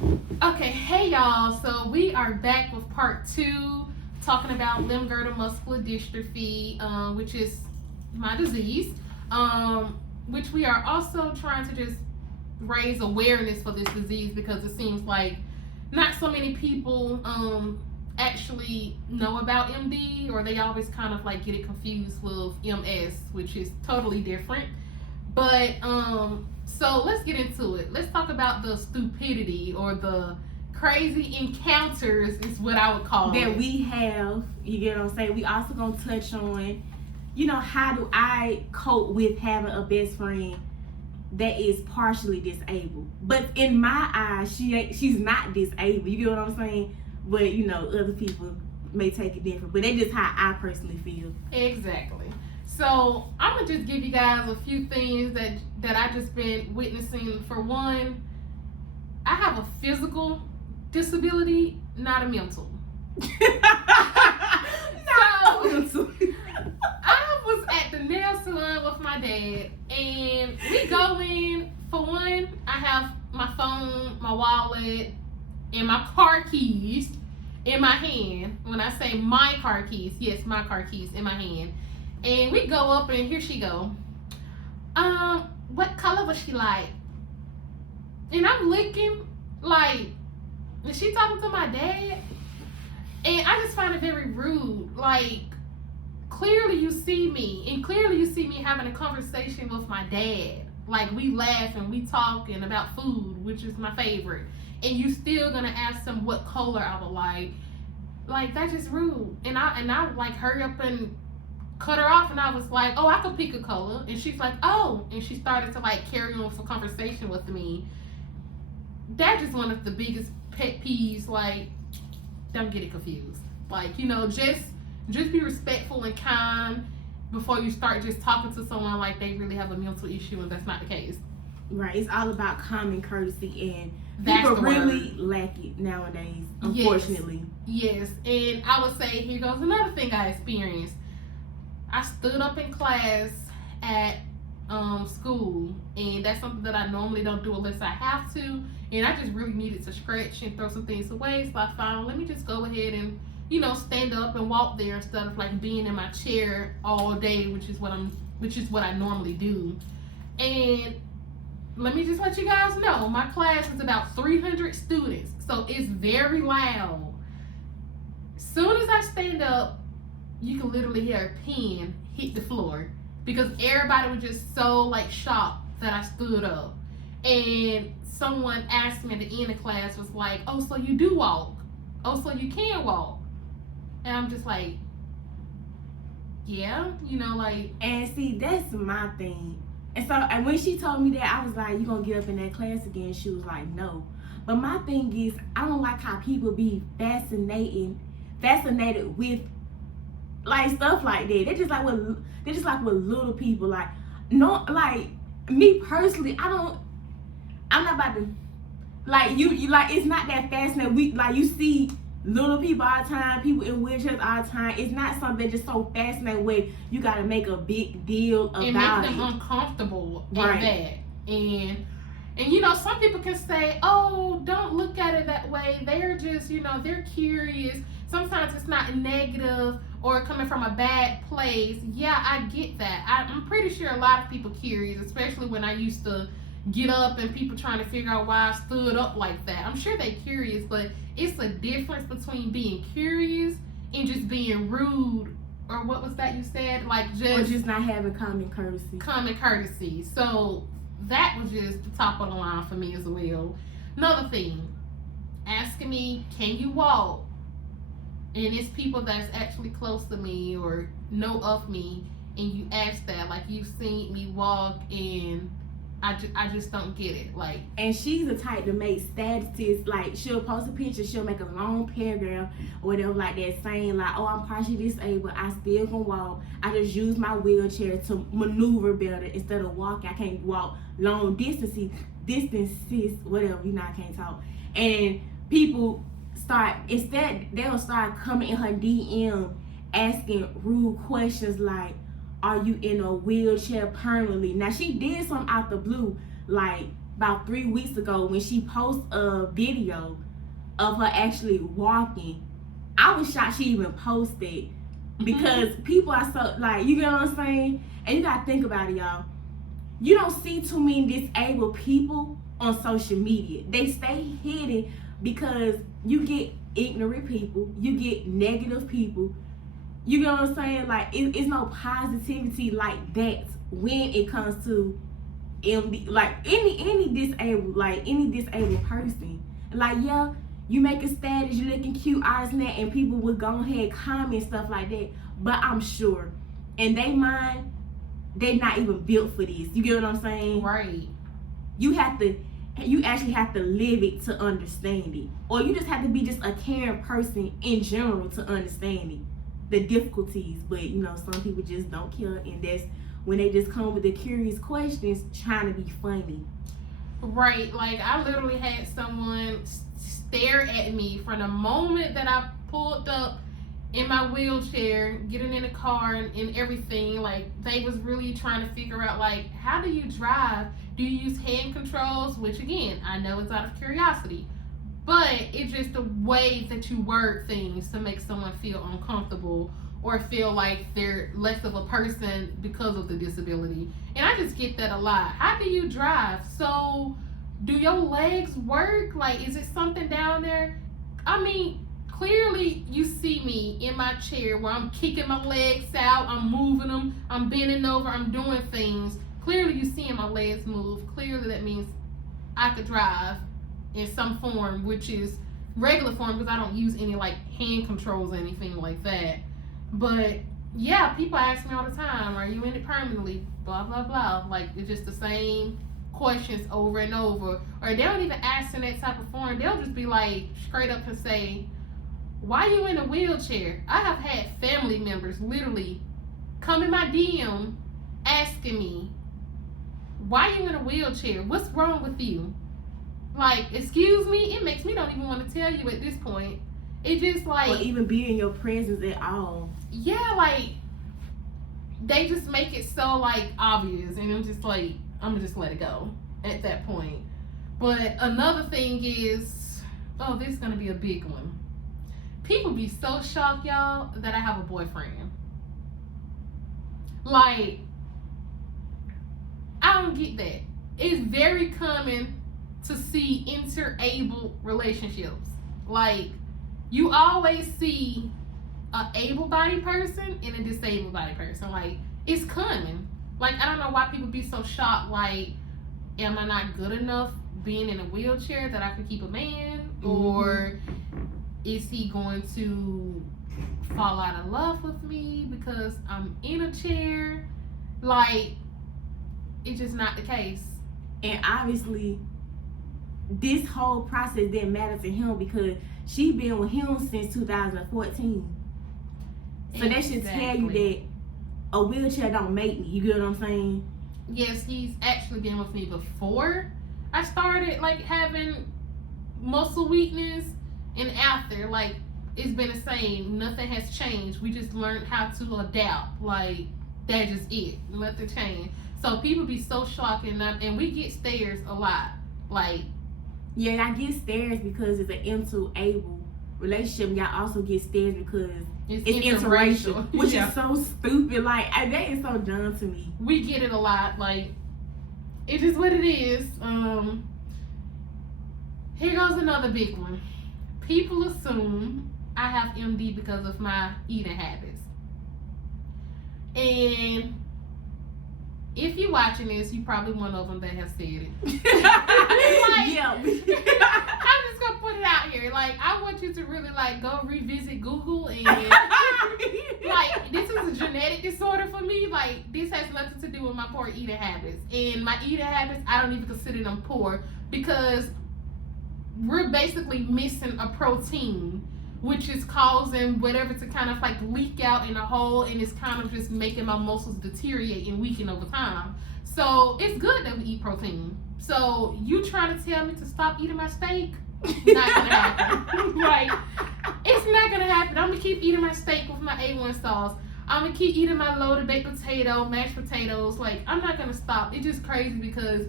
Okay, hey y'all. So we are back with part two, talking about limb-girdle muscular dystrophy, which is my disease. Which we are also trying to just raise awareness for this disease because it seems like not so many people actually know about MD, or they always kind of like get it confused with MS, which is totally different. But so let's get into it. Let's talk about the stupidity or the crazy encounters is what I would call that it. we have. You get what I'm saying? We also gonna touch on, you know, how do I cope with having a best friend that is partially disabled? But in my eyes, she's not disabled. You get what I'm saying? But you know, other people may take it different. But that's just how I personally feel. Exactly. So I'm gonna just give you guys a few things that I just been witnessing. For one, I have a physical disability, not a mental. So I was at the nail salon with my dad, and we go in. For one, I have my phone, my wallet, and my car keys in my hand. When I say my car keys, yes, my car keys in my hand. And we go up, and here she go. What color was she like? And I'm looking like, is she talking to my dad? And I just find it very rude. Like, clearly you see me, and clearly you see me having a conversation with my dad. Like, we laughing, we talking about food, which is my favorite. And you still gonna ask him what color I would like. Like, that's just rude. And I like hurry up and cut her off, and I was like, oh, I could pick a color. And she's like, oh. And she started to like carry on for conversation with me. That's just one of the biggest pet peeves. Like, don't get it confused. Like, you know, just be respectful and kind before you start just talking to someone like they really have a mental issue, and that's not the case. Right. It's all about common courtesy, and That's people the really word. lack it nowadays, unfortunately. Yes. And I would say, here goes another thing I experienced. I stood up in class at school, and that's something that I normally don't do unless I have to. And I just really needed to stretch and throw some things away, so I found, let me just go ahead and, you know, stand up and walk there instead of like being in my chair all day, which is what I normally do. And let me just let you guys know, my class is about 300 students, so it's very loud. Soon as I stand up, you can literally hear a pin hit the floor because everybody was just so like shocked that I stood up. And someone asked me at the end of class, was like, oh, so you do walk? Oh, so you can walk? And I'm just like, yeah, you know, like. And see, that's my thing. And so, and when she told me that, I was like, you gonna get up in that class again? She was like, no. But my thing is, I don't like how people be fascinated with like stuff like that. They're just like with little people. Like, no, like me personally, I'm not about to like you like, it's not that fascinating. We like, you see little people all the time, people in wheelchairs all the time. It's not something just so fascinating where you gotta make a big deal about it. And make them uncomfortable at that. And you know, some people can say, oh, don't look at it that way. They're just, you know, they're curious. Sometimes it's not negative or coming from a bad place. Yeah, I get that. I'm pretty sure a lot of people curious, especially when I used to get up and people trying to figure out why I stood up like that. I'm sure they're curious, but it's a difference between being curious and just being rude, or what was that you said? Like, just not having common courtesy. So that was just the top of the line for me as well. Another thing, asking me, can you walk? And it's people that's actually close to me or know of me, and you ask that, like, you've seen me walk, and I just don't get it. Like, and she's the type to make statuses. Like, she'll post a picture, she'll make a long paragraph or whatever like that, saying like, oh, I'm partially disabled, I still can walk, I just use my wheelchair to maneuver better instead of walking. I can't walk long distances, whatever, you know, I can't talk. And people they'll start coming in her DM asking rude questions like, are you in a wheelchair permanently? Now, she did something out the blue, like, about 3 weeks ago when she posted a video of her actually walking. I was shocked she even posted because people are so, like, you get what I'm saying? And you gotta think about it, y'all. You don't see too many disabled people on social media. They stay hidden because you get ignorant people, you get negative people. You get what I'm saying? Like, it's no positivity like that when it comes to MD, like any disabled person. Like, yeah, you make a status, you looking cute, all this and that, and people would go ahead comment stuff like that. But I'm sure in their mind, they're not even built for this. You get what I'm saying? Right. You actually have to live it to understand it. Or you just have to be just a caring person in general to understand it. The difficulties. But, you know, some people just don't care. And that's when they just come with the curious questions trying to be funny. Right. Like, I literally had someone stare at me from the moment that I pulled up in my wheelchair, getting in the car and everything. Like, they was really trying to figure out, like, how do you drive? Do you use hand controls? Which, again, I know it's out of curiosity. But it's just the way that you word things to make someone feel uncomfortable or feel like they're less of a person because of the disability. And I just get that a lot. How do you drive? So, do your legs work? Like, is it something down there? I mean, clearly you see me in my chair where I'm kicking my legs out, I'm moving them, I'm bending over, I'm doing things. Clearly you seeing my legs move. Clearly that means I could drive in some form, which is regular form because I don't use any like hand controls or anything like that. But yeah, people ask me all the time, are you in it permanently? Blah, blah, blah. Like, it's just the same questions over and over. Or they don't even ask in that type of form. They'll just be like straight up and say, why you in a wheelchair? I have had family members literally come in my DM asking me, why you in a wheelchair? What's wrong with you? Like, excuse me? It makes me don't even want to tell you at this point. It just like... Or even be in your presence at all. Yeah, like, they just make it so, like, obvious. And I'm just like, I'm going to just let it go at that point. But another thing is, oh, this is going to be a big one. People be so shocked, y'all, that I have a boyfriend. Like, I don't get that. It's very common to see interable relationships. Like, you always see an able-bodied person and a disabled-bodied person. Like, it's common. Like, I don't know why people be so shocked. Like, am I not good enough being in a wheelchair that I could keep a man? Or is he going to fall out of love with me because I'm in a chair? Like, it's just not the case. And obviously, this whole process didn't matter to him because she been with him since 2014. So that should tell you that a wheelchair don't make me. You get what I'm saying? Yes, he's actually been with me before I started like having muscle weakness, and after, like, it's been the same. Nothing has changed. We just learned how to adapt. Like, that's just it. Nothing changed. So people be so shocked, and we get stares a lot. Like, yeah, I get stares because it's an interable relationship. Y'all also get stares because it's interracial, which is so stupid. Like, that is so dumb to me. We get it a lot. Like, it's just what it is. Here goes another big one. People assume I have MD because of my eating habits. And if you're watching this, you probably one of them that has said it. Like, yeah. I'm just gonna put it out here. Like, I want you to really like go revisit Google and like, this is a genetic disorder for me. Like, this has nothing to do with my poor eating habits. And my eating habits, I don't even consider them poor because we're basically missing a protein, which is causing whatever to kind of like leak out in a hole, and it's kind of just making my muscles deteriorate and weaken over time. So it's good that we eat protein. So you trying to tell me to stop eating my steak? Not gonna happen. Like, it's not gonna happen. I'm gonna keep eating my steak with my A1 sauce. I'm gonna keep eating my loaded baked potato, mashed potatoes. Like, I'm not gonna stop. It's just crazy because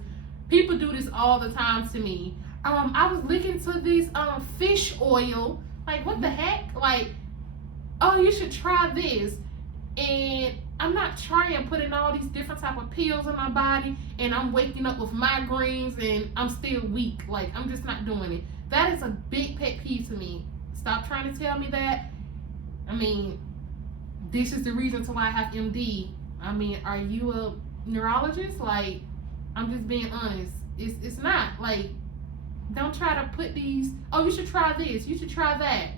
People do this all the time to me. I was looking to this fish oil. Like, what the heck? Like, oh, you should try this. And I'm not trying putting all these different type of pills in my body, and I'm waking up with migraines and I'm still weak. Like, I'm just not doing it. That is a big pet peeve to me. Stop trying to tell me that. I mean, this is the reason to why I have MD. I mean, are you a neurologist? Like, I'm just being honest. It's not. Like, don't try to put these, oh, you should try this, you should try that.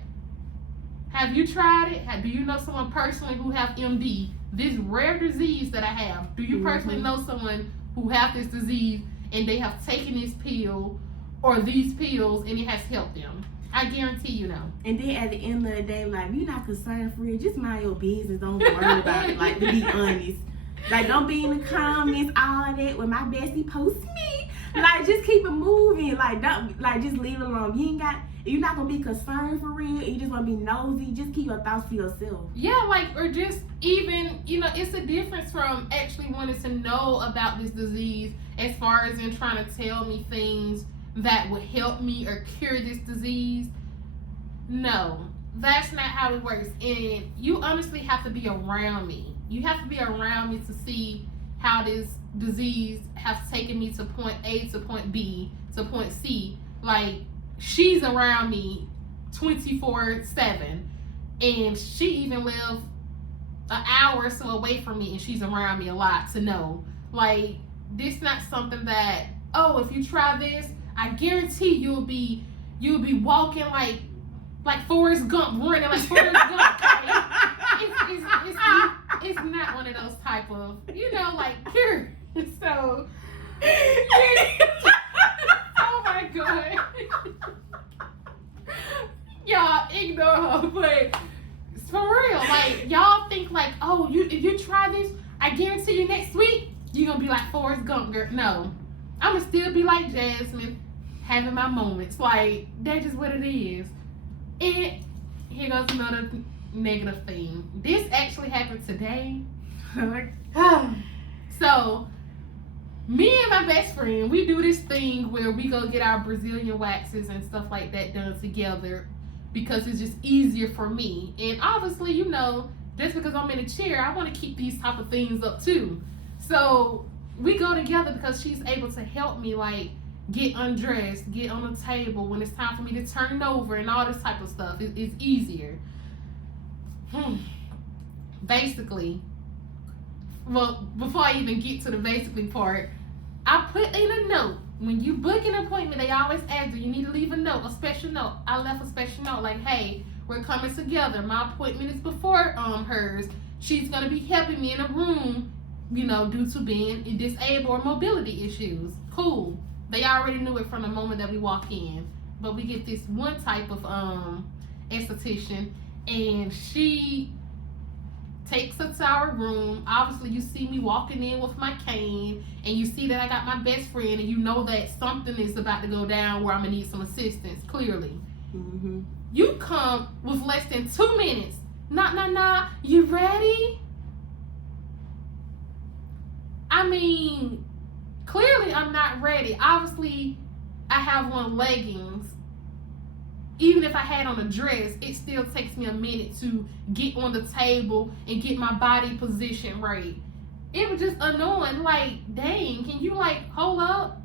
Have you tried it? Do you know someone personally who have MD? This rare disease that I have. Do you personally know someone who have this disease and they have taken this pill or these pills and it has helped them? I guarantee you know. And then at the end of the day, like, you're not concerned for real. Just mind your business. Don't worry about it. Like, to be honest. Like, don't be in the comments, all that, when my bestie posts me. Like, just keep it moving. Like, don't, like, just leave it alone. You're not going to be concerned for real. You just want to be nosy. Just keep your thoughts to yourself. Yeah, like, or just even, you know, it's a difference from actually wanting to know about this disease as far as in trying to tell me things that would help me or cure this disease. No, that's not how it works. And you honestly have to be around me. You have to be around me to see how this disease has taken me to point A to point B to point C. Like, she's around me 24/7, and she even lives an hour or so away from me, and she's around me a lot to know. Like, this not something that, oh, if you try this, I guarantee you'll be walking like Forrest Gump, running like Forrest Gump. Like, it's not one of those type of, you know, like, cure. So, oh my God. Y'all ignore her, but it's for real. Like, y'all think like, oh, if you try this, I guarantee you next week, you're going to be like Forrest Gump, girl. No. I'm going to still be like Jasmine, having my moments. Like, that's just what it is. And here goes another negative thing. This actually happened today. So, me and my best friend, we do this thing where we go get our Brazilian waxes and stuff like that done together because it's just easier for me. And obviously, you know, just because I'm in a chair, I want to keep these type of things up too. So, we go together because she's able to help me, like, get undressed, get on the table when it's time for me to turn it over and all this type of stuff. It's easier. Basically, well, before I even get to the basically part, I put in a note. When you book an appointment, they always ask you, you need to leave a note, a special note. I left a special note like, hey, we're coming together. My appointment is before hers. She's going to be helping me in a room, you know, due to being disabled or mobility issues. Cool. They already knew it from the moment that we walk in. But we get this one type of esthetician, and she takes us to our room. Obviously, you see me walking in with my cane, and you see that I got my best friend, and you know that something is about to go down where I'm going to need some assistance, clearly. Mm-hmm. You come with less than 2 minutes. Nah, you ready? I mean, clearly I'm not ready. Obviously, I have on leggings. Even if I had on a dress, it still takes me a minute to get on the table and get my body position right. It was just annoying. Like, dang, can you, like, hold up?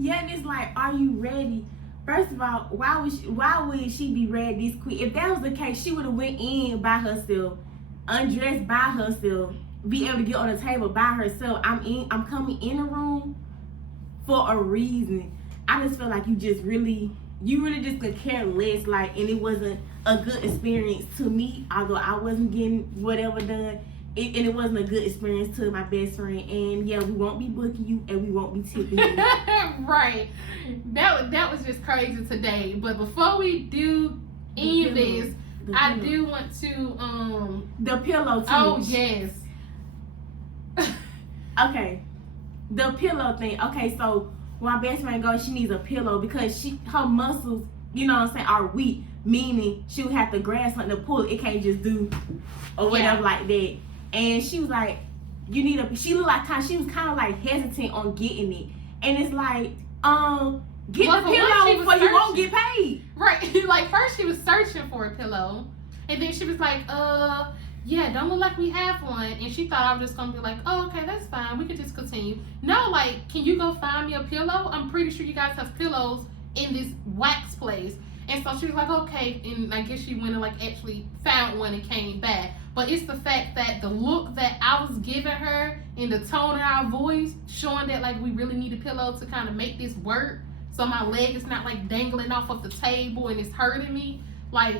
Yeah, and it's like, are you ready? First of all, why would she be ready this quick? If that was the case, she would have went in by herself, undressed by herself, be able to get on the table by herself. I'm coming in the room for a reason. I just feel like you really just could care less, like, and it wasn't a good experience to me, although I wasn't getting whatever done, and it wasn't a good experience to my best friend. And yeah, we won't be booking you, and we won't be tipping you. Right. That was just crazy today. But before we do any of this, I do want to the pillow too. Oh yes. Okay, the pillow thing. Okay, so when my best friend goes, she needs a pillow because her muscles, you know what I'm saying, are weak. Meaning she would have to grab something to pull it. It can't just do or whatever like that. And she was like, "You need a." She looked like she was kind of like hesitant on getting it. And it's like, get Well, the for one, she pillow was before you won't searching. get paid. Right. Like, first she was searching for a pillow. And then she was like, yeah, don't look like we have one. And she thought I was just going to be like, oh, okay, that's fine. We could just continue. No, like, can you go find me a pillow? I'm pretty sure you guys have pillows in this wax place. And so she was like, okay. And I guess she went and, like, actually found one and came back. But it's the fact that the look that I was giving her and the tone in our voice, showing that, like, we really need a pillow to kind of make this work. So my leg is not, like, dangling off of the table and it's hurting me. Like,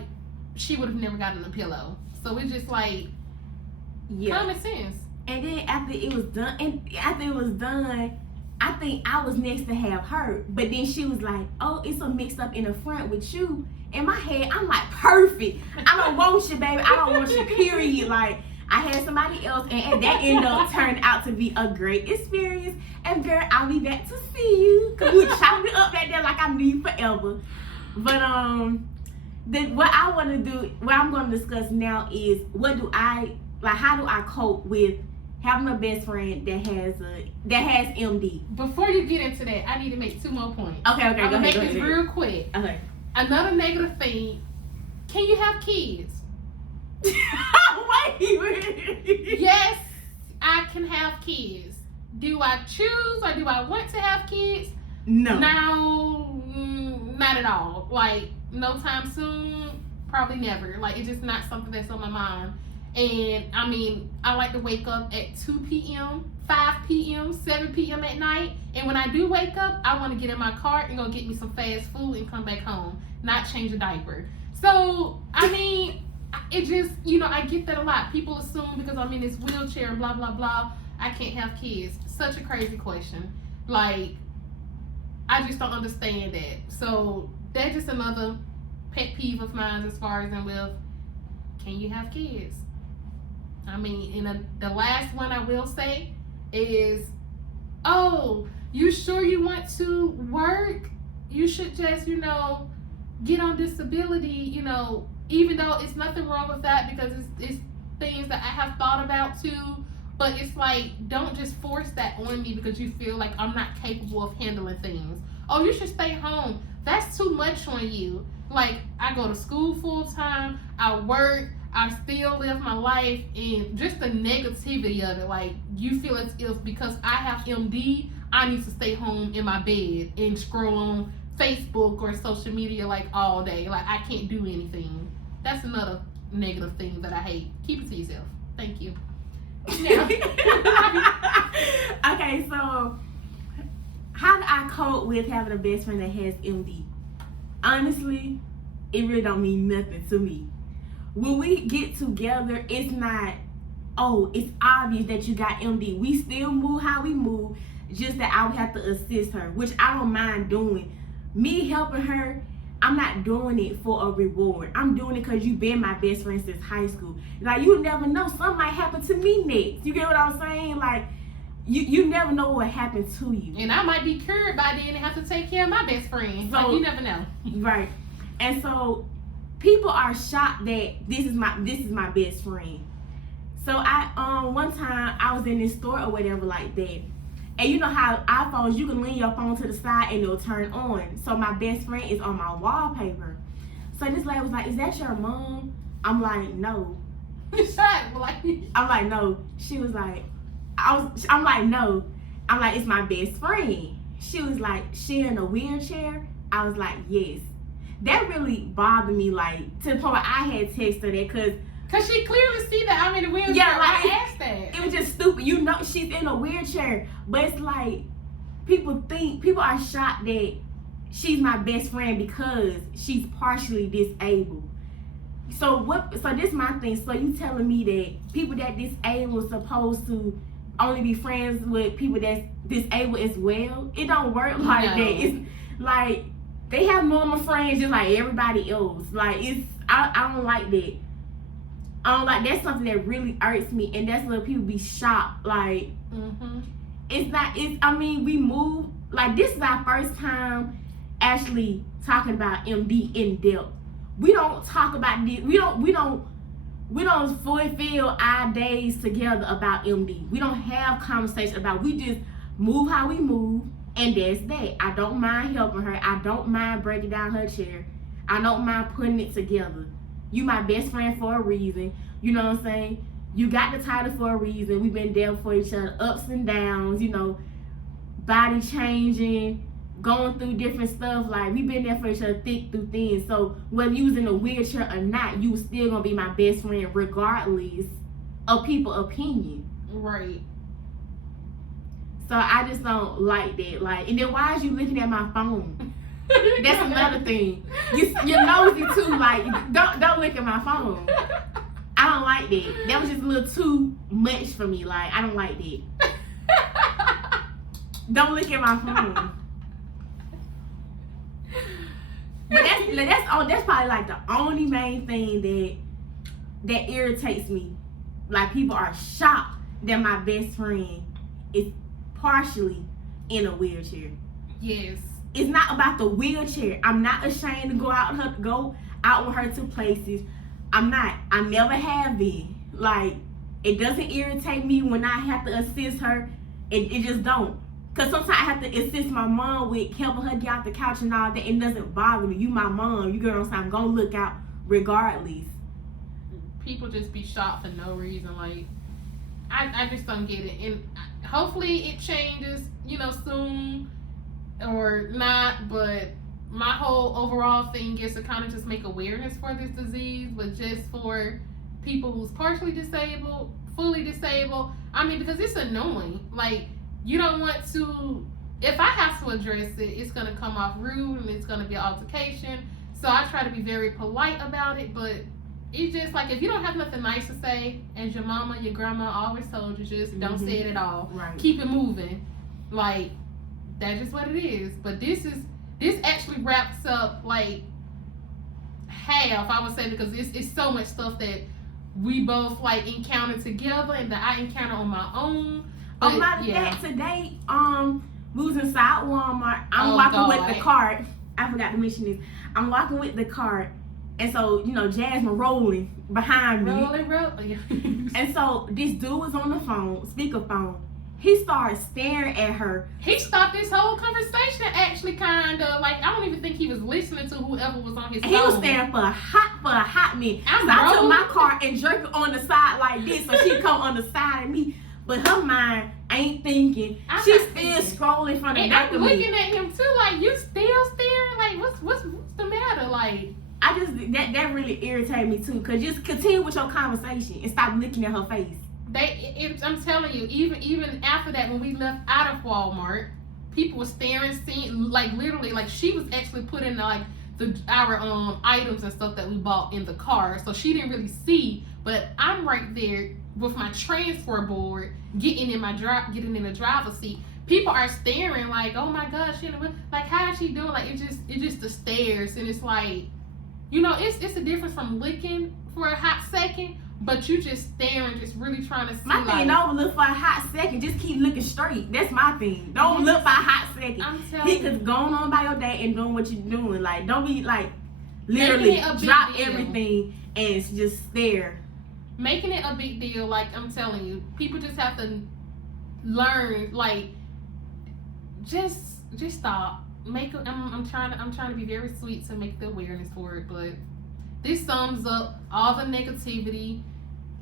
she would have never gotten a pillow. So it's just like common sense. And then after it was done, I think I was next to have her. But then she was like, oh, it's a mix up in the front with you. In my head, I'm like, perfect. I don't want you, baby. I don't want you, period. Like, I had somebody else, and that ended up turned out to be a great experience. And girl, I'll be back to see you. Because we were chopping it up back there like I knew you forever. But what I want to do, what I'm going to discuss now is how do I cope with having a best friend that has MD? Before you get into that, I need to make 2 more points. Okay, I'm gonna make ahead, this real quick. Okay. Another negative thing. Can you have kids? Wait. Yes, I can have kids. Do I choose or do I want to have kids? No. No, not at all. Like, no time soon, probably never. Like, it's just not something that's on my mind. And I mean, I like to wake up at 2 p.m., 5 p.m., 7 p.m. at night. And when I do wake up, I want to get in my car and go get me some fast food and come back home, not change a diaper. So, I mean, it just, I get that a lot. People assume because I'm in this wheelchair and blah, blah, blah, I can't have kids. Such a crazy question. Like, I just don't understand that. So, that's just another pet peeve of mine as far as I'm with, can you have kids? I mean, and the last one I will say is, oh, you sure you want to work? You should just, get on disability, even though it's nothing wrong with that because it's things that I have thought about too. But it's like, don't just force that on me because you feel like I'm not capable of handling things. Oh, you should stay home. That's too much on you. Like, I go to school full time, I work, I still live my life, and just the negativity of it, like, you feel as if because I have MD, I need to stay home in my bed and scroll on Facebook or social media, like, all day. Like, I can't do anything. That's another negative thing that I hate. Keep it to yourself. Thank you. Yeah. Okay, so how do I cope with having a best friend that has MD? Honestly, it really don't mean nothing to me. When we get together, it's not, oh, it's obvious that you got MD. We still move how we move, just that I would have to assist her, which I don't mind doing. Me helping her, I'm not doing it for a reward. I'm doing it because you've been my best friend since high school. Like, you never know, something might happen to me next. You get what I'm saying? Like, you never know what happened to you. And I might be cured by then and have to take care of my best friend. So, like, you never know. Right. And so people are shocked that this is my best friend. So one time I was in this store or whatever like that. And you know how iPhones, you can lean your phone to the side and it'll turn on. So my best friend is on my wallpaper. So this lady was like, is that your mom? I'm like, no. I'm like, no. She was like, I'm like, no. I'm like, it's my best friend. She was like, she in a wheelchair? I was like, yes. That really bothered me, like, to the point where I had texted her that, Cause she clearly see that I'm in a wheelchair. Yeah, like, I asked that. It was just stupid. She's in a wheelchair. But it's like, people are shocked that she's my best friend because she's partially disabled. So this is my thing. So you telling me that people that disabled supposed to only be friends with people that's disabled as well? It don't work like that. It's like, they have normal friends just like everybody else. Like, I don't like that. That's something that really irks me, and that's when people be shocked. Like, we move, like, this is our first time actually talking about MD in depth. We don't talk about this, we don't fulfill our days together about MD. We don't have conversations about, we just move how we move, And that's that. I don't mind helping her. I don't mind breaking down her chair. I don't mind putting it together. You my best friend for a reason. You know what I'm saying? You got the title for a reason. We've been there for each other, ups and downs, you know, body changing, going through different stuff. Like, we've been there for each other thick through thin. So whether you was in a wheelchair or not, you still gonna be my best friend regardless of people's opinion. Right. So I just don't like that. Like, and then why is you looking at my phone? That's another thing. You're nosy too. Like, don't look at my phone. I don't like that. That was just a little too much for me. Like, I don't like that. Don't look at my phone. But that's probably like the only main thing that irritates me. Like, people are shocked that my best friend is partially in a wheelchair. Yes. It's not about the wheelchair. I'm not ashamed to go out with her to places. I'm not. I never have been. Like, it doesn't irritate me when I have to assist her. It just don't. Because sometimes I have to assist my mom with helping her get out the couch and all that. It doesn't bother me. You my mom. You get what I'm saying? I'm going to look out regardless. People just be shocked for no reason. Like, I just don't get it. And hopefully it changes, you know, soon or not. But my whole overall thing is to kind of just make awareness for this disease, but just for people who's partially disabled, fully disabled. I mean, because it's annoying. Like, you don't want to, if I have to address it, it's going to come off rude and it's going to be an altercation. So I try to be very polite about it, but it's just like, if you don't have nothing nice to say, as your mama, your grandma always told you, just don't say it at all. Right. Keep it moving. Like, that's just what it is. But this actually wraps up like half, I would say, because it's so much stuff that we both like encountered together and that I encountered on my own. On my back today, we was inside Walmart. I'm walking with the cart. I forgot to mention this. I'm walking with the cart, and so, you know, Jasmine rolling behind me. Rolling. And so this dude was on the phone, speakerphone. He started staring at her. He stopped this whole conversation, actually, kind of. Like, I don't even think he was listening to whoever was on his phone. He was staring for a hot minute. So I took my car and jerked it on the side like this, so she come on the side of me. But her mind ain't thinking. She's still scrolling from the back of me. I'm looking at him too, like, you still staring? Like, what's the matter? Like, I just, that really irritated me too. Cause just continue with your conversation and stop looking at her face. I'm telling you, even after that, when we left out of Walmart, people were staring, seeing, like, literally, like, she was actually putting like our items and stuff that we bought in the car, so she didn't really see. But I'm right there with my transfer board, getting in the driver's seat. People are staring like, oh my gosh, like, how is she doing? Like, it's just the stares, and it's like, you know, it's a difference from looking for a hot second. But you just staring, just really trying to see. My thing, don't look for a hot second. Just keep looking straight. That's my thing. Don't look for a hot second. I'm telling you. Because going on by your day and doing what you're doing. Like, don't be like, literally drop everything and just stare. Making it a big deal, like, I'm telling you, people just have to learn. Like, just stop. I'm trying to be very sweet to make the awareness for it, but this sums up all the negativity,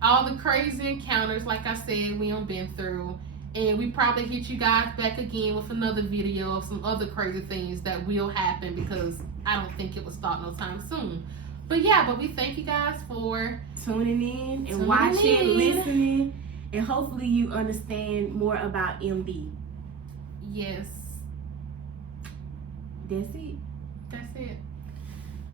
all the crazy encounters, like I said, we done been through. And we probably hit you guys back again with another video of some other crazy things that will happen, because I don't think it will start no time soon. But we thank you guys for tuning in and watching, listening, and hopefully you understand more about MD. Yes. That's it. That's it.